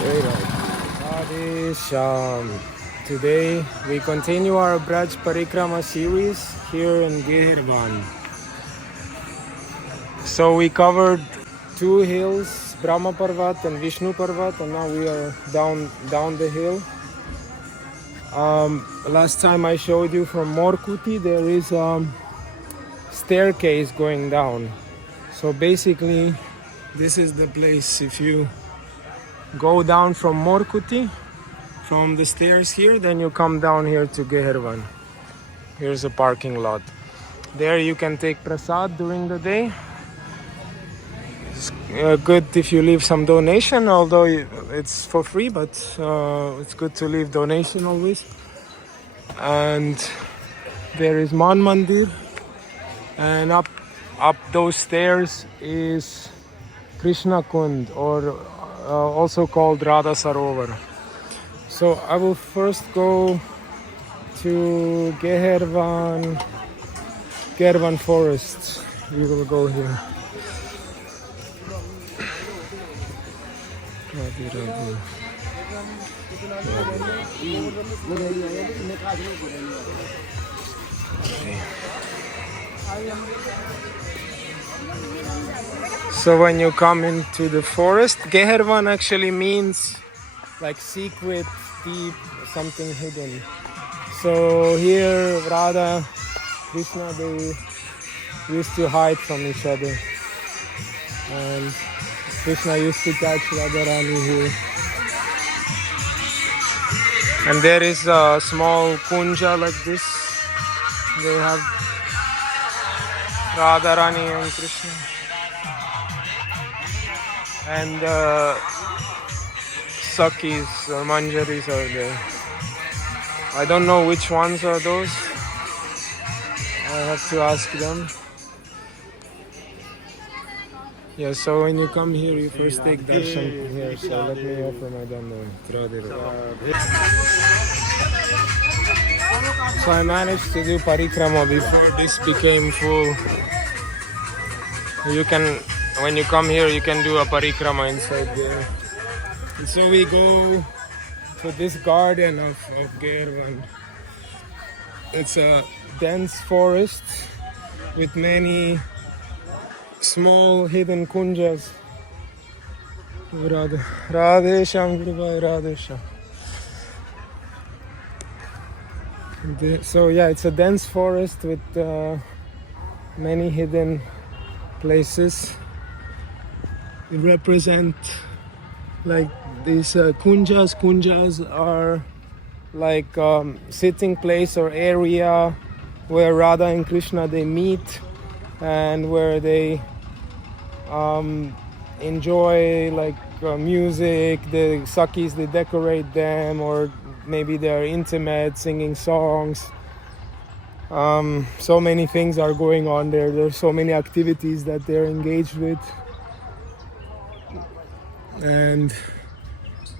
Radhe Radhe. Today we continue our Braj Parikrama series here in Gehervan. So we covered two hills, Brahma Parvat and Vishnu Parvat, and now we are down the hill. Last time I showed you from Morkuti there is a staircase going down. So basically this is the place. If you go down from Morkuti, from the stairs here, then you come down here to Gehervan. Here's a parking lot. There you can take Prasad during the day. It's good if you leave some donation, although it's for free, but it's good to leave donation always. And there is Maan Mandir, and up those stairs is Krishna Kund, or also called Radha Sarovar. So I will first go to Gehervan forest. We will go here. Radhe Radhe. So when you come into the forest, Gehervan actually means like secret, deep, something hidden. So here Radha, Krishna, they used to hide from each other. And Krishna used to catch Radha Rani here. And there is a small kunja like this. They have Radha Rani and Krishna. And sakis or manjaris are there. I don't know which ones are those. I have to ask them. Yeah, so when you come here, you first take darshan here. So let me offer my Radhe Radhe. So I managed to do parikrama before this became full. You can, when you come here, you can do a parikrama inside there. And so we go to this garden of Gehervan. It's a dense forest with many small hidden kunjas. Radhe Radhe Sham Gurubai Radhe Sham. So yeah, it's a dense forest with many hidden places. It represent like these kunjas. Kunjas are like sitting place or area where Radha and Krishna they meet, and where they enjoy like music. The sakis they decorate them, or maybe they're intimate, singing songs. So many things are going on there. There's so many activities that they're engaged with. And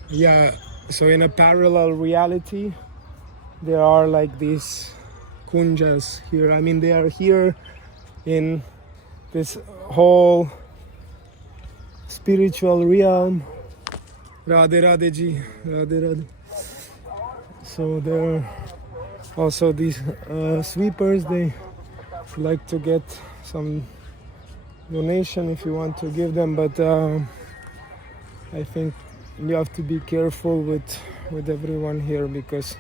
yeah, so in a parallel reality, there are like these kunjas here. I mean, they are here in this whole spiritual realm. Radhe Radhe ji, Radhe Radhe. So there are also these sweepers. They like to get some donation if you want to give them, but I think you have to be careful with everyone here, because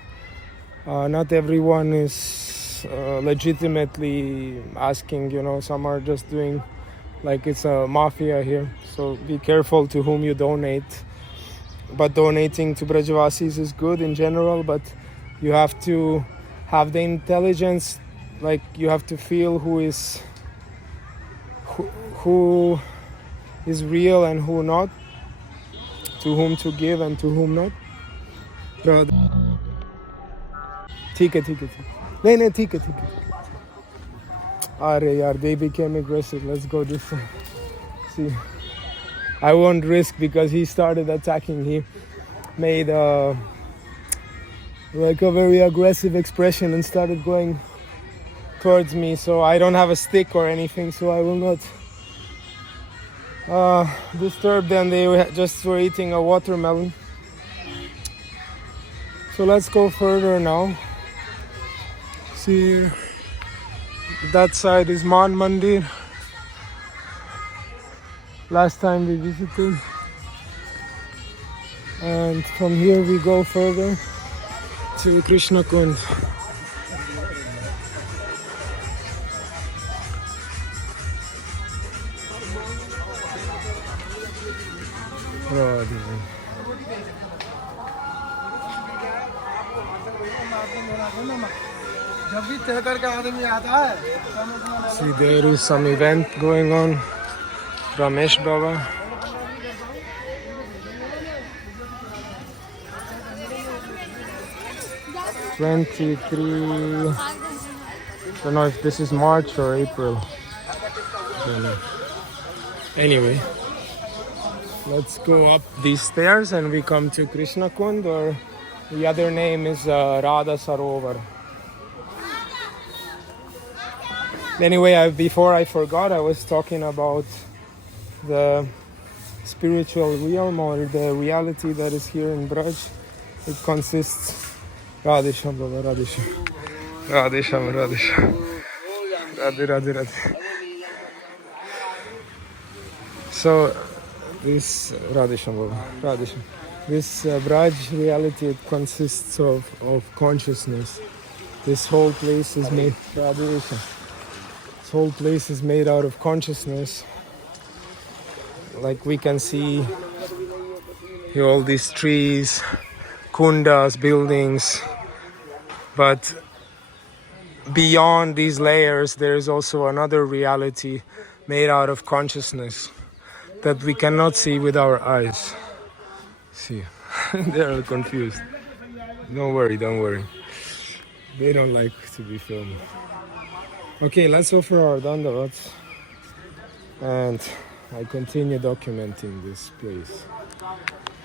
not everyone is legitimately asking, you know. Some are just doing like it's a mafia here. So be careful to whom you donate. But donating to Brajavasis is good in general, but you have to have the intelligence, like you have to feel who is real and who not, to whom to give and to whom not. ठीक है नहीं ठीक है अरे यार, they became aggressive. Let's go this way. See, I won't risk, because he started attacking. He made like a very aggressive expression and started going towards me. So I don't have a stick or anything, so I will not disturb them. They just were eating a watermelon. So let's go further now. See, that side is Maan Mandir. Last time we visited. And from here we go further to Krishna Kund. Radhe. See, there is some event going on. Ramesh Baba. '23. Don't know if this is March or April. Don't know. Anyway, let's go up these stairs and we come to Krishna Kund, or the other name is Radha Sarovar. Anyway, before I forgot, I was talking about the spiritual realm, or the reality that is here in Braj. It consists Radhe Sham Baba, Radhe Sham. Radhe Sham, Radhe Sham. Radhe Radhe Radhe. So this Radhe Sham Baba, Radhe Sham. This Braj reality, it consists of consciousness. This whole place is made Radhe Sham. This whole place is made out of consciousness. Like we can see here, all these trees, kundas, buildings, but beyond these layers there is also another reality made out of consciousness that we cannot see with our eyes. See, they're confused. Don't worry, don't worry. They don't like to be filmed. Okay, let's offer our dandavats and I continue documenting this place.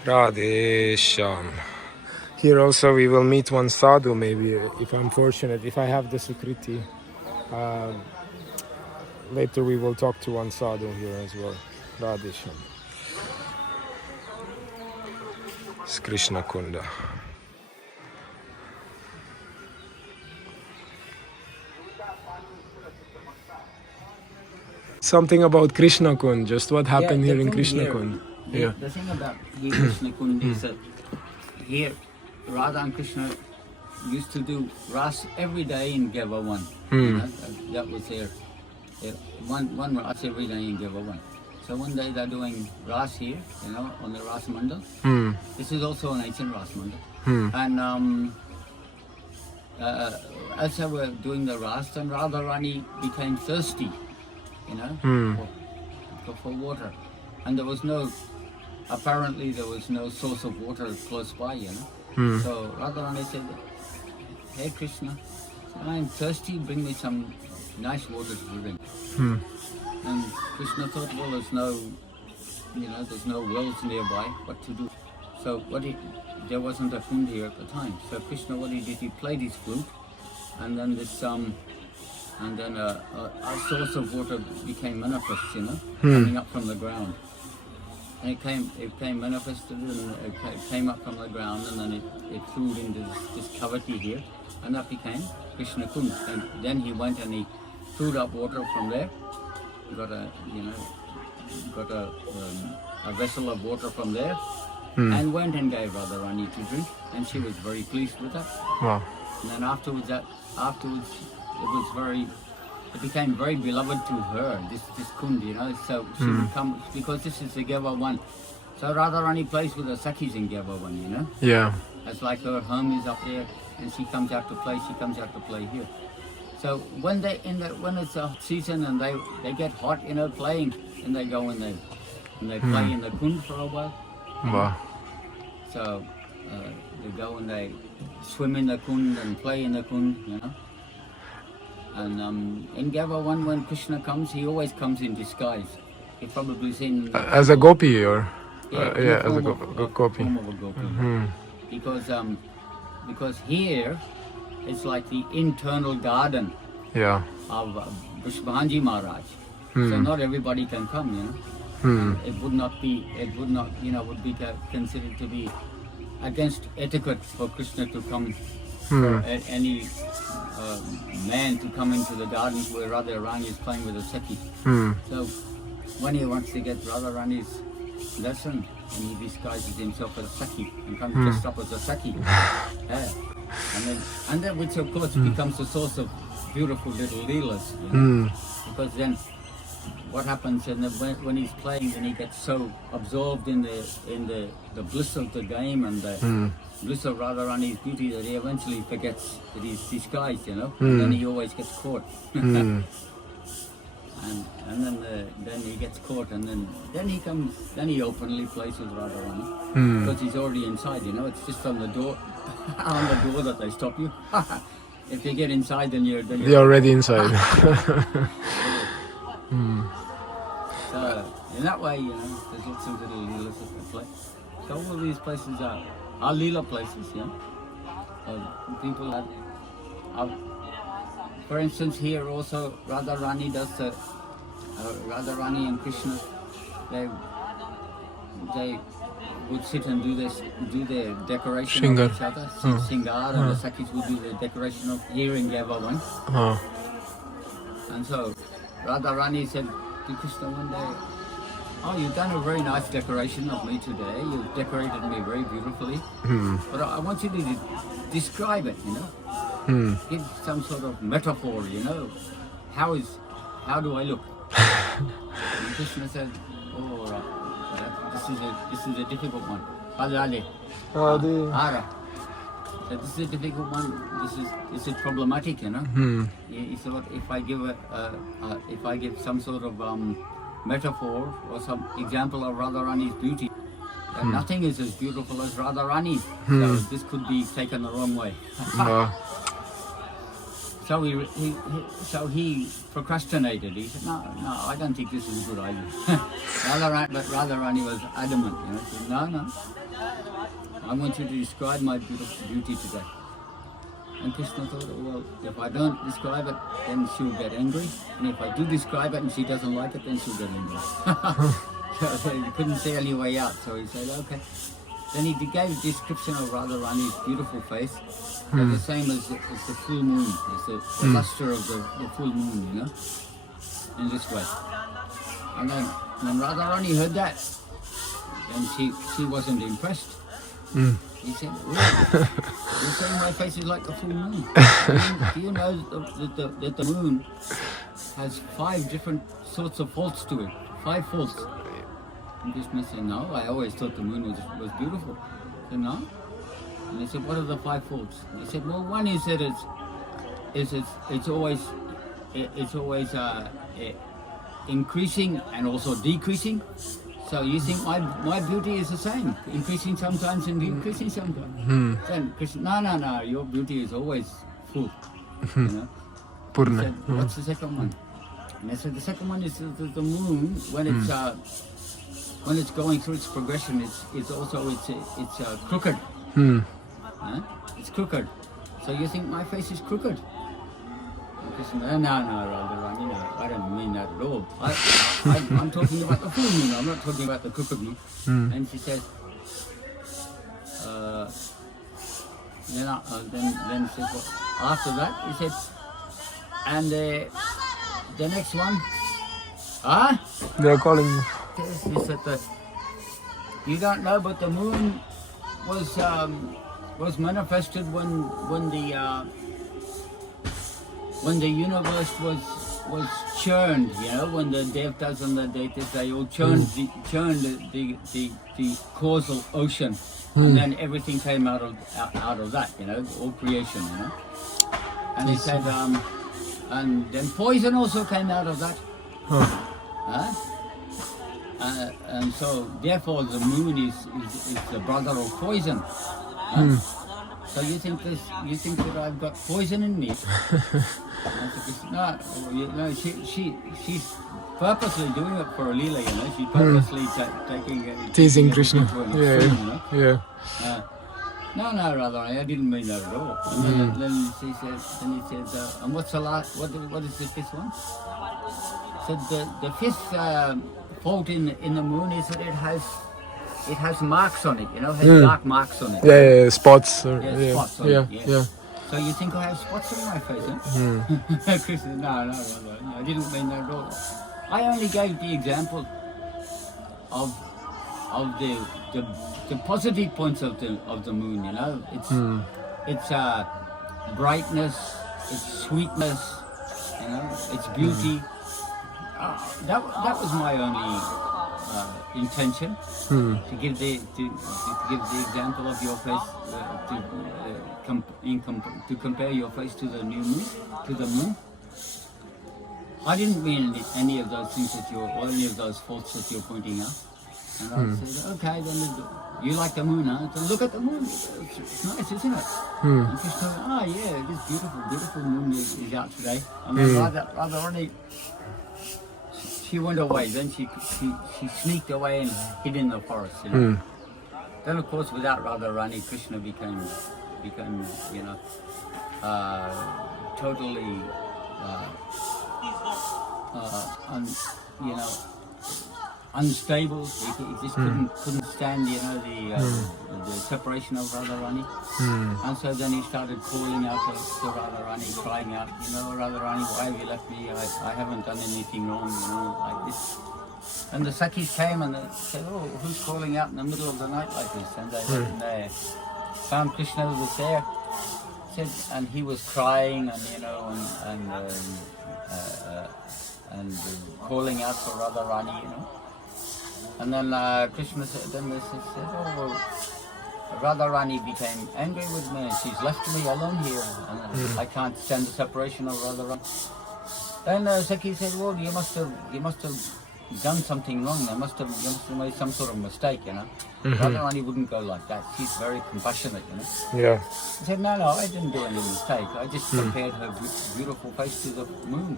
Radhe Sham. Here also we will meet one sadhu, maybe, if I'm fortunate, if I have the sukriti. Later we will talk to one sadhu here as well. Radhe Sham. It's Krishna Kunda. Something about Krishna Kund, just what happened here in Krishna Kund. The thing about here, Krishna Kund is that here Radha and Krishna used to do Ras every day in Gehervan. You know, that was their one Ras every day in Gehervan. So one day they're doing Ras here, you know, on the Ras Mandal. This is also an ancient Ras Mandal. And as they were doing the Ras, then Radha Rani became thirsty, you know, for water. And there was no, apparently there was no source of water close by, you know. So Radharani said, "Hey Krishna, I'm thirsty, bring me some nice water to drink." And Krishna thought, well, there's no wells nearby, what to do? So there wasn't a Kund here at the time. So Krishna, what he did, he played his flute, and then a source of water became manifest, you know, coming up from the ground. And it came manifested, and it came up from the ground, and then it threw it into this cavity here, and that became Krishna Kund. And then he went and he threw up water from there, got a vessel of water from there, and went and gave Radharani to drink, and she was very pleased with that. Wow. And then afterwards it became very beloved to her, this Kund, you know. So she would come, because this is the Gehervan. So Radharani plays with the Sakhis in Gehervan, you know. Yeah. It's like her home is up there, and she comes out to play. She comes out to play here. So when it's a season and they get hot, you know, playing, and they go and they play in the Kund for a while. Wow. So they go and they swim in the Kund and play in the Kund, you know. And in Gehervan, when Krishna comes, he always comes in disguise. You've probably seen as a gopi, or as a gopi. Form of a gopi. Because here it's like the internal garden of Vishwahanji Maharaj. So not everybody can come, you know. It would be considered to be against etiquette for Krishna to come, for any man to come into the garden where Radha Rani is playing with a Sakhi. So when he wants to get Radha Rani's lesson, and he disguises himself as a Sakhi and comes dressed up as a Sakhi. Yeah. And then which of course becomes the source of beautiful little Leelas. You know? Because then what happens when he's playing, then he gets so absorbed in the bliss of the game and the bliss of Radha Rani's beauty that he eventually forgets that he's disguised, you know, and then he always gets caught. And then he gets caught, and then he openly plays with Radha Rani because he's already inside, you know. It's just on the door that they stop you. If you get inside, then you're already inside. So in that way, you know, there's lots of little Leelas that they play. So all of these places are Leela places, you know. People have, for instance, here also Radha Rani does the Radha Rani and Krishna. They would sit and do their decoration Shingar. of each other, Singar, and the Sakhis would do the decoration of here in Gehervan. And so Radha Rani said to Krishna one day, "Oh, you've done a very nice decoration of me today. You've decorated me very beautifully. But I want you to describe it, you know. Give some sort of metaphor, you know. How do I look?" And Krishna said, "Oh, this is a difficult one. Radhe Radhe. So this is a difficult one. This is problematic, you know. He thought if I give some sort of metaphor or some example of Radha Rani's beauty, then nothing is as beautiful as Radha Rani. So this could be taken the wrong way." So he procrastinated. He said, "No, I don't think this is a good idea." But Radha Rani was adamant. You know, he said, "No, I want you to describe my beautiful beauty today." And Krishna thought, "Well, if I don't describe it, then she'll get angry. And if I do describe it and she doesn't like it, then she'll get angry." So he couldn't see any way out. So he said, "Okay." Then he gave a description of Radha Rani's beautiful face. The same as the full moon, it's the luster of the full moon, you know, in this way. And then when Radha Rani heard that, then she wasn't impressed. He said, "Really? You're saying my face is like the full moon? Do you know that the moon has 5 different sorts of faults to it? 5 faults." And Krishna said, "No, I always thought the moon was beautiful." I said, "No." And he said, "What are the 5 faults?" He said, "Well, one is that it's always increasing and also decreasing. So you think my beauty is the same, increasing sometimes and decreasing sometimes." Then Krishna, no, your beauty is always full. You know? Purna. He said, "What's the second one?" And I said, "The second one is the moon when it's going through its progression. It's crooked. It's crooked. So you think my face is crooked?" No, Radha Rani, no, I don't mean that at all. I'm talking about the full moon. I'm not talking about the crooked moon." And she said, then she said, well, after that, he said, "And the next one, They're calling you. He said that you don't know, but the moon was manifested when the universe was churned, you know, when the devtas and the deities, they all churned the causal ocean, and then everything came out of that, you know, all creation, you know." And he said, and then poison also came out of that. And so therefore the moon is the brother of poison. So you think that I've got poison in me? No, she's purposely doing it for a Leela, you know. She's purposely Teasing Krishna. Yeah. No, Radha, I didn't mean that at all. And then he said, and what's the last? What is the 5th one? So the 5th fault in the moon is that it has it has marks on it, you know, it has dark marks on it. Yeah, spots. Yeah, spots on yeah, it, yeah. So you think I have spots on my face, huh? Chris said, no, I didn't mean that at all. I only gave the example of the positive points of the moon, you know. It's brightness, its sweetness, you know, its beauty. That was my only intention, to give the example of your face, to compare your face to the new moon, to the moon. I didn't mean any of those things or any of those faults that you're pointing out. And I said, okay, then you like the moon, huh? So look at the moon. It's nice, isn't it? And Krishna went, yeah, it is beautiful. Beautiful moon is out today. And then Radha Radhe, she went away. Then she sneaked away and hid in the forest. You know? Then, of course, without Radha Radhe, Krishna became, you know, totally, you know, unstable. He just couldn't stand, you know, the separation of Radha Radhe. And so then he started calling out to Radha Radhe, crying out, you know, Radha Radhe, why have you left me? I haven't done anything wrong, you know, like this. And the Sakhis came and they said, oh, who's calling out in the middle of the night like this? And they went and they found Krishna was there. Said, and he was crying and, you know, and calling out for Radha Radhe, you know. And then Krishna said, then they said, oh, well, Radha Radhe became angry with me and she's left me alone here. And I can't stand the separation of Radha Radhe. Then Sakhi said, well, you must have done something wrong. You must have made some sort of mistake, you know. Radha Radhe wouldn't go like that. She's very compassionate, you know. Yeah. He said, no, I didn't do any mistake. I just compared her beautiful face to the moon.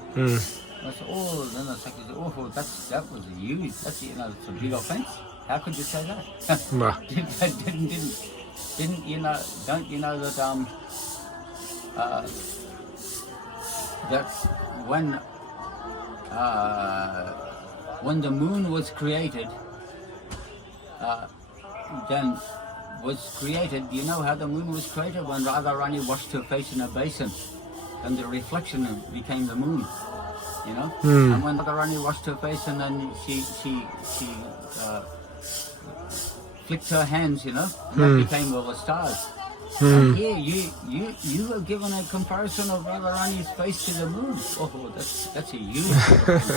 I said, oh, then the Sakhi said, oh, that was a huge, that's, you know, it's a big offense. How could you say that? Didn't you know, don't you know that, that when the moon was created, you know how the moon was created? When Radha Radhe washed her face in a basin, and the reflection became the moon. You know, and when Radha Radhe washed her face and then she flicked her hands, you know, and that became all the stars. And here you were given a comparison of Radha Radhe's face to the moon. Oh, that's a huge difference,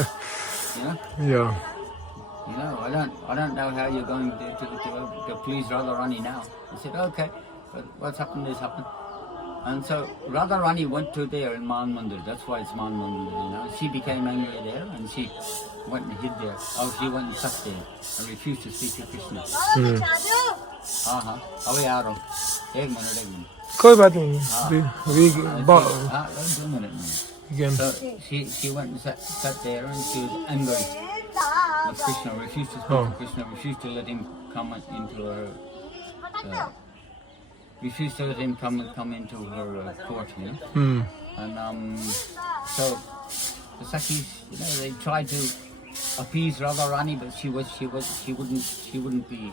you know. Yeah. You know, I don't know how you're going to please Radha Radhe now. I said, okay, but what's happened is happened. And so Radha Radhe went to there in Maan Mandir. That's why it's Maan Mandir, you know. She became angry there and she went and hid there. Oh, she went and sat there and refused to speak to Krishna. अभी आ रहा हूँ एक minute कोई बात नहीं again. So she went and sat there and she was angry with Krishna, refused to speak to Krishna, refused to let him come into her refused to let him come into her court, you know. And so the Sakhis, you know, they tried to appease Radha Radhe, but she wouldn't be,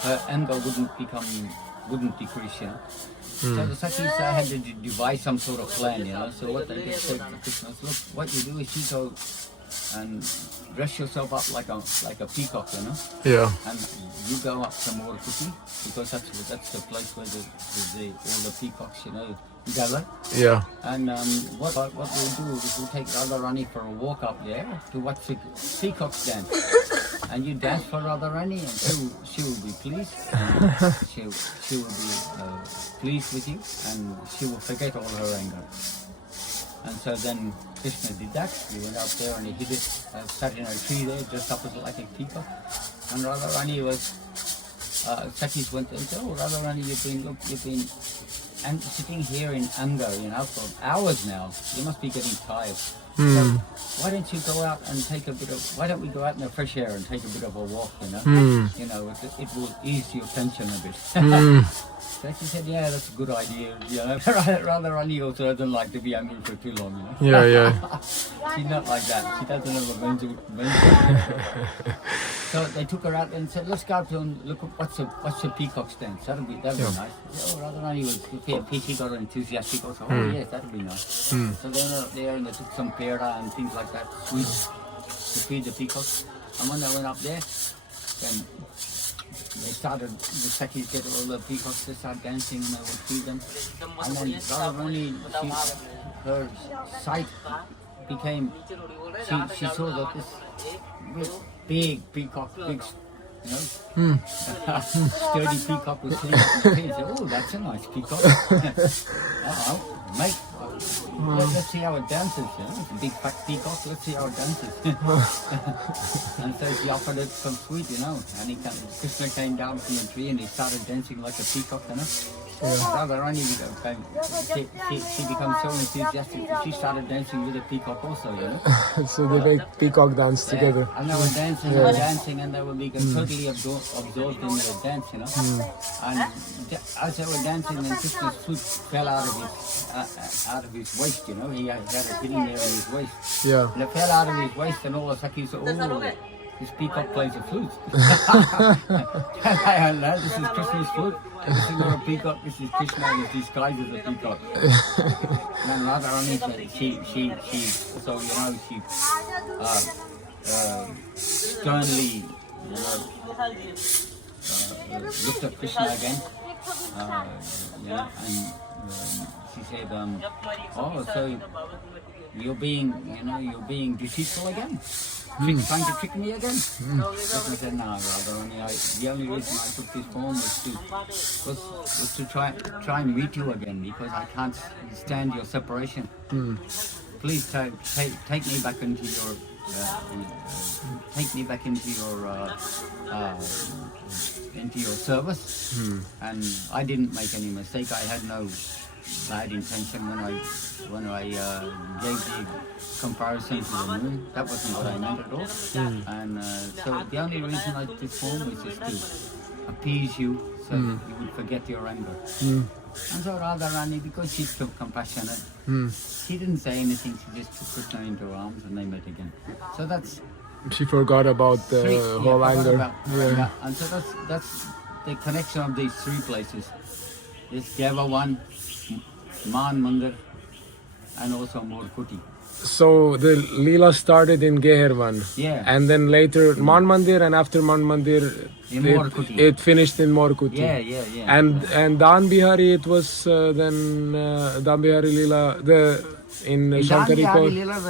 her anger wouldn't decrease, you know. So the Sakhis had to devise some sort of plan, you know. So what they did say to Krishna, look, what you do is you go and dress yourself up like a peacock, you know. Yeah. And you go up to Kutir, because that's the place where all the peacocks, you know, gather. Yeah. And what we'll do is we'll take Radha Radhe for a walk up there to watch the peacocks dance. And you dance for Radha Radhe, and she will be pleased. And she will be pleased with you, and she will forget all her anger. And so then Krishna did that. He went up there and he hid it, sat in a tree there, dressed up as like a peacock. And Radha Radhe was, Sakhis went and said, oh, Radha Radhe, you've been sitting here in anger, you know, for hours now. You must be getting tired. So why don't you go out and why don't we go out in the fresh air and take a bit of a walk, you know? You know, it will ease your tension a bit. So she said, yeah, that's a good idea. You know, Radha Radhe also doesn't like to be angry for too long, you know? Yeah. She's not like that. She doesn't have a mental So they took her out and said, let's go out and look at what's the peacock's dance. That'll be nice. Oh, Radharani was she got enthusiastic also. Oh yes, that'll be nice. So they were there and they took some pera and things like that, sweets to feed the peacocks. And when they went up there, then they started, the Sakis get all the peacocks, they start dancing and they would feed them. And then Radharani, her sight became, she saw that this big peacock, big, you know, sturdy peacock was sitting on the tree and said, oh, that's a nice peacock. Mate, let's see how it dances. You know? It's a big fat peacock, let's see how it dances. And so she offered it some sweet, you know, and Krishna came down from the tree and he started dancing like a peacock, you know. Radharani she becomes so enthusiastic that she started dancing with the peacock also, you know. So they make peacock dance together. And they were dancing and dancing and they were being totally absorbed in their dance, you know. And as they were dancing, then Krishna's flute fell out of his waist, you know. He had it hidden there in his waist. Yeah. And it fell out of his waist and all the Sakis said, oh, this peacock plays a flute. This is Krishna's flute. This is not a peacock, this is Krishna and he's disguised as a peacock. And then Radharani, she so you know, she sternly, you know, looked at Krishna again, you know, and she said, oh, so you're being deceitful again? Trying to trick me again? Krishna said, no, Radharani, the only reason I took this form was to try and meet you again, because I can't stand your separation. Please take me back into your into your service. And I didn't make any mistake. I had no bad intention when I gave the comparison to the moon. That wasn't what I meant at all. And so the only reason I did this form was just to appease you, so that you would forget your anger. And so Radharani, because she's so compassionate, she didn't say anything. She just took Krishna into her arms and they met again. So that's... She forgot about the whole anger. And so that's the connection of these three places. This Gehervan, Maan, Mandir, and also Kuti. So the Leela started in Gehervan. Yeah. And then later Maan Mandir, and after Maan Mandir it finished in Kuti. Yeah. And Daan Bihari, it was then Daan Bihari Leela in Shankariko.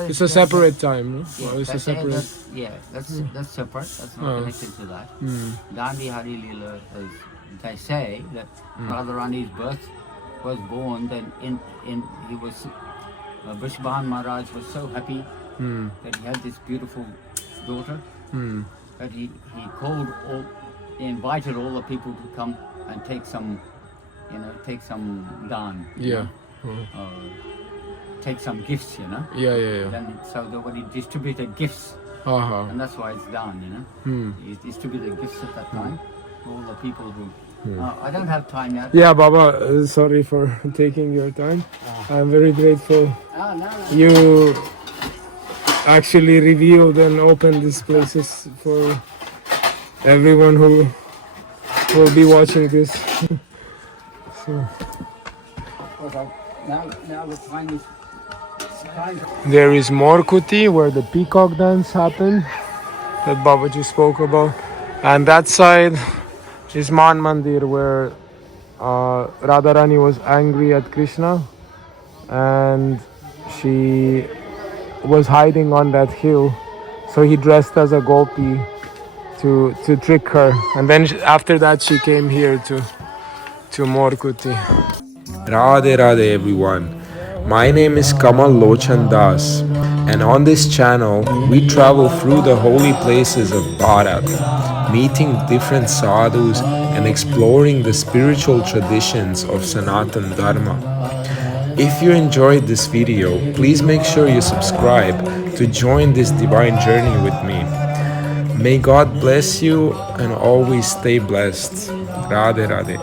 It's a separate time, no? Yeah, it's a separate. That's separate. That's not connected to that. Daan Bihari Leela, they say that Radharani's birth was born. Then he was Vrindavan Maharaj was so happy that he had this beautiful daughter that he invited all the people to come and take some Daan. Take some gifts, you know. Then when he distributed gifts, and that's why it's Daan, you know. He distributed gifts at that time to all the people who. I don't have time yet. Yeah, Baba, sorry for taking your time. I'm very grateful. No. You actually revealed and opened these places for everyone who will be watching this. Now the time is. There is more Kuti, where the peacock dance happened that Babaji spoke about, and that side is Maan Mandir, where Radharani was angry at Krishna and she was hiding on that hill, so he dressed as a gopi to trick her, and then after that she came here to more Kuti. Radhe Radhe everyone. My name is Kamal Lochan Das, and on this channel we travel through the holy places of Bharat, meeting different sadhus and exploring the spiritual traditions of Sanatan Dharma. If you enjoyed this video, please make sure you subscribe to join this divine journey with me. May God bless you and always stay blessed. Radhe Radhe.